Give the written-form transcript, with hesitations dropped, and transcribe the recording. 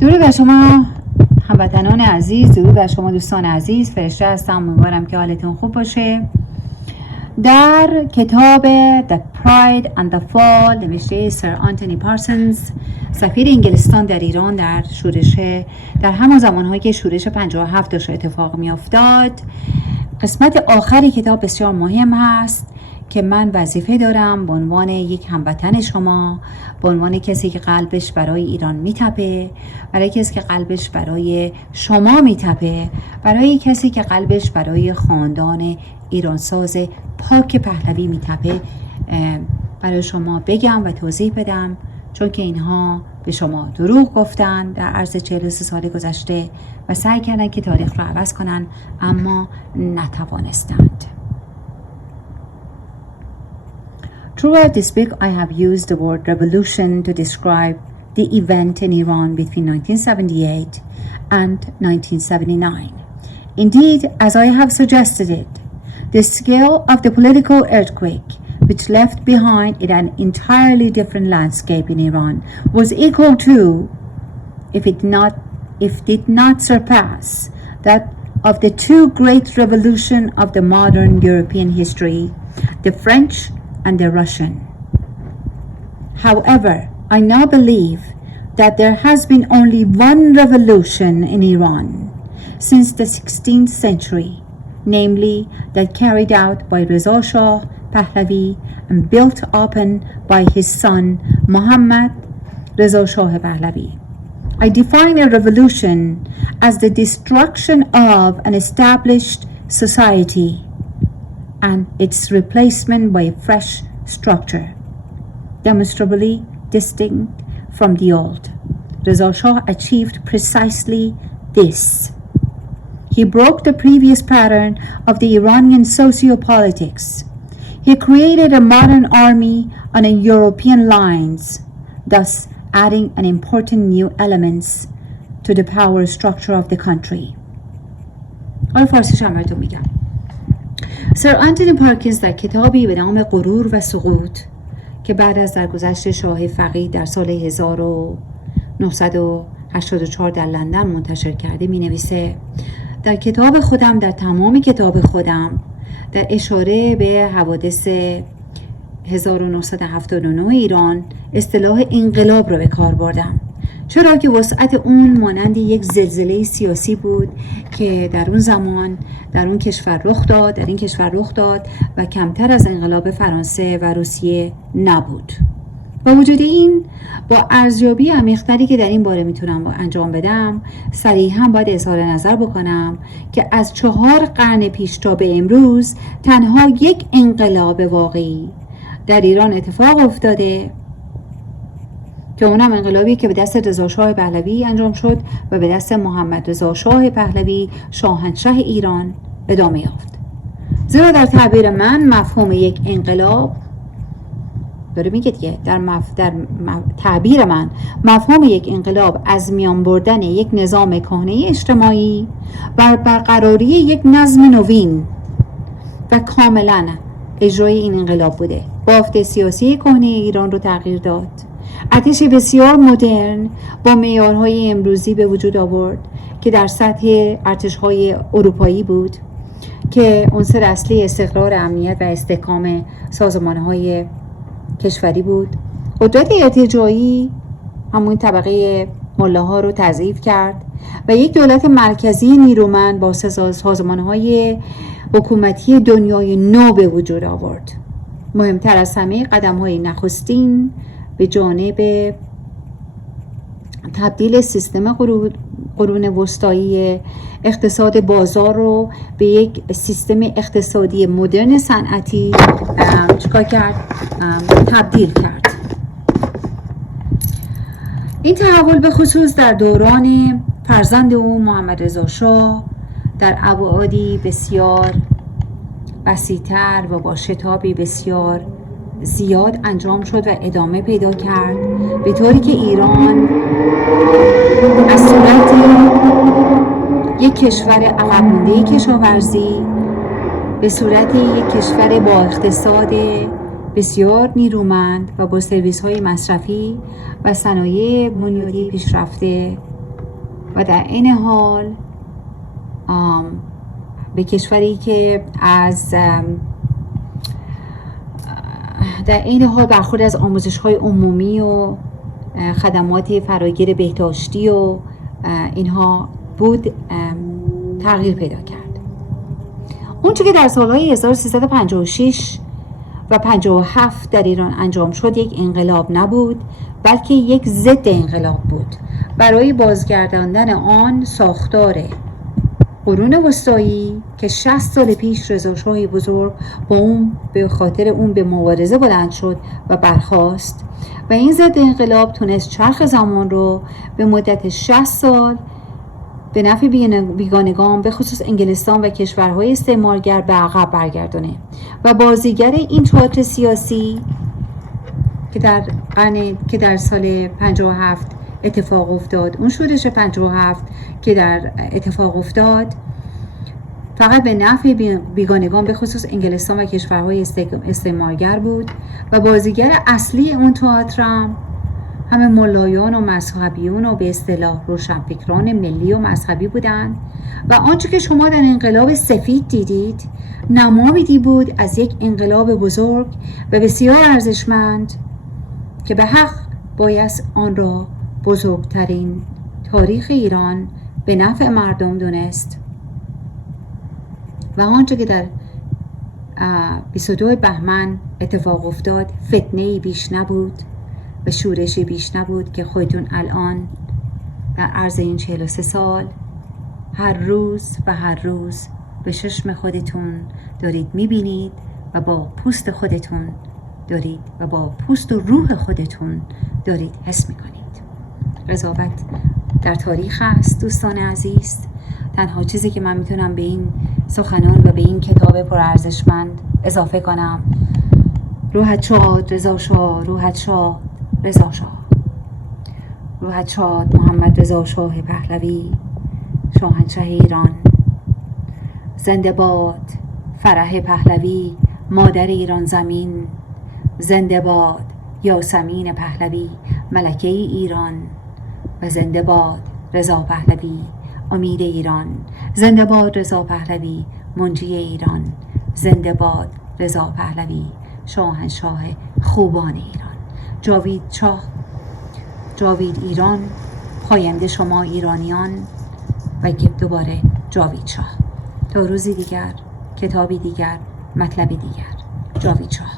درود بر شما هموطنان عزیز، درود بر شما دوستان عزیز. فرشته هستم، امیدوارم که حالتون خوب باشه. در کتاب The Pride and the Fall نوشته سر آنتونی پارسنز، سفیر انگلستان در ایران، در همان زمانهایی که شورش 57 داشت اتفاق می افتاد، قسمت آخری کتاب بسیار مهم هست که من وظیفه دارم به عنوان یک هموطن شما، به عنوان کسی که قلبش برای ایران میتپه، برای کسی که قلبش برای شما میتپه، برای کسی که قلبش برای خاندان ایرانساز پاک پهلوی میتپه، برای شما بگم و توضیح بدم، چون که اینها به شما دروغ گفتن در عرض 43 سال گذشته و سعی کردن که تاریخ رو عوض کنن، اما نتوانستند. Throughout this book, I have used the word revolution to describe the event in Iran between 1978 and 1979. Indeed, as I have suggested it, the scale of the political earthquake, which left behind it an entirely different landscape in Iran, was equal to, if did not surpass, that of the two great revolutions of the modern European history, the French and the Russian. However, I now believe that there has been only one revolution in Iran since the 16th century, namely that carried out by Reza Shah Pahlavi and built upon by his son Muhammad Reza Shah Pahlavi. I define a revolution as the destruction of an established society and its replacement by a fresh structure, demonstrably distinct from the old. Reza Shah achieved precisely this. He broke the previous pattern of the Iranian socio-politics. He created a modern army on a European lines, thus adding an important new elements to the power structure of the country. حالا فارسیش هم براتون میگم. سر آنتونی پارکینز در کتابی به نام غرور و سقوط که بعد از درگذشت شاه فقید در سال 1984 در لندن منتشر کرده می نویسه: در کتاب خودم، در تمام کتاب خودم، در اشاره به حوادث 1979 ایران اصطلاح انقلاب رو به کار بردم، چرا که وسعت اون مانند یک زلزله سیاسی بود که در اون زمان در اون کشور رخ داد و کمتر از انقلاب فرانسه و روسیه نبود. با وجود این، با ارزیابی عمیق‌تری که در این باره میتونم انجام بدم، صریحاً باید اظهار نظر بکنم که از 4 قرن پیش تا به امروز تنها یک انقلاب واقعی در ایران اتفاق افتاده که اونم انقلابی که به دست رضا شاه پهلوی انجام شد و به دست محمد رضا شاه پهلوی شاهنشاه ایران ادامه یافت. زیرا در تعبیر من مفهوم یک انقلاب داره میگه دیگه، در تعبیر من مفهوم یک انقلاب از میان بردن یک نظام کهنه اجتماعی و برقراری یک نظم نوین و کاملا اجرای این انقلاب بوده. بافت سیاسی کهنه ایران رو تغییر داد، ارتش بسیار مدرن با معیارهای امروزی به وجود آورد که در سطح ارتش‌های اروپایی بود که عنصر اصلی استقرار، امنیت و استحکام سازمان‌های کشوری بود. قدرت ارتجاعی همون طبقه ملاها رو تضعیف کرد و یک دولت مرکزی نیرومند با سازمان‌های حکومتی دنیای نو به وجود آورد. مهمتر از همه قدم‌های نخستین به جانب تبدیل سیستم قرون وسطایی اقتصاد بازار رو به یک سیستم اقتصادی مدرن صنعتی تبدیل کرد. این تحول به خصوص در دوران فرزند او محمد رضا شاه در ابعادی بسیار وسیع‌تر و با شتابی بسیار زیاد انجام شد و ادامه پیدا کرد، به طوری که ایران از صورت یک کشور عقب مانده کشاورزی به صورت یک کشور با اقتصاد بسیار نیرومند و با سرویس‌های مصرفی و صنایع بنیادی پیشرفته و در این حال به کشوری که از در این حال برخورد از آموزش‌های عمومی و خدمات فراگیر بهداشتی و اینها بود تغییر پیدا کرد. اونچه که در سالهای 1356 و 57 در ایران انجام شد یک انقلاب نبود، بلکه یک ضد انقلاب بود. برای بازگرداندن آن ساختار قرون وسطایی که 60 سال پیش رضا شاه بزرگ با اون به خاطر اون به مبارزه بلند شد و برخاست و این ضد انقلاب تونست چرخ زمان رو به مدت 60 سال به نفع بیگانگان به خصوص انگلستان و کشورهای استعمارگر به عقب برگردونه و بازیگر این تئاتر سیاسی که در سال 57 اتفاق افتاد، اون شورش 57 که در اتفاق افتاد فقط به نفع بیگانگان به خصوص انگلستان و کشورهای استعمارگر بود و بازیگر اصلی اون تئاتر همه ملایان و مذهبیون و به اصطلاح روشنفکران ملی و مذهبی بودند و آنچه که شما در انقلاب سفید دیدید نمادی بود از یک انقلاب بزرگ و بسیار ارزشمند که به حق باید آن را بزرگترین تاریخ ایران به نفع مردم دونست و آنچه که در 22 بهمن اتفاق افتاد فتنه‌ای بیش نبود و شورشی بیش نبود که خودتون الان در عرض این 43 سال هر روز به چشم خودتون دارید میبینید و با پوست خودتون دارید و با پوست و روح خودتون دارید حس میکنید. قضاوت در تاریخ است دوستان عزیز. تنها چیزی که من میتونم به این سخنان و به این کتاب پرارزشمند اضافه کنم: روحت شاد رضا شاه، روحت شاد رضا شاه، روحت شاد محمد رضا شاه پهلوی، شاهنشه ایران. زنده باد فرح پهلوی، مادر ایران زمین. زنده باد یاسمین پهلوی، ملکه ایران. و زنده باد رضا پهلوی، امید ایران. زنده باد رضا پهلوی، منجی ایران. زنده باد رضا پهلوی، شاهنشاه خوبان ایران. جاوید شاه، جاوید ایران، پاینده شما ایرانیان. و دوباره جاوید شاه. تا روزی دیگر، کتابی دیگر، مطلبی دیگر. جاوید شاه.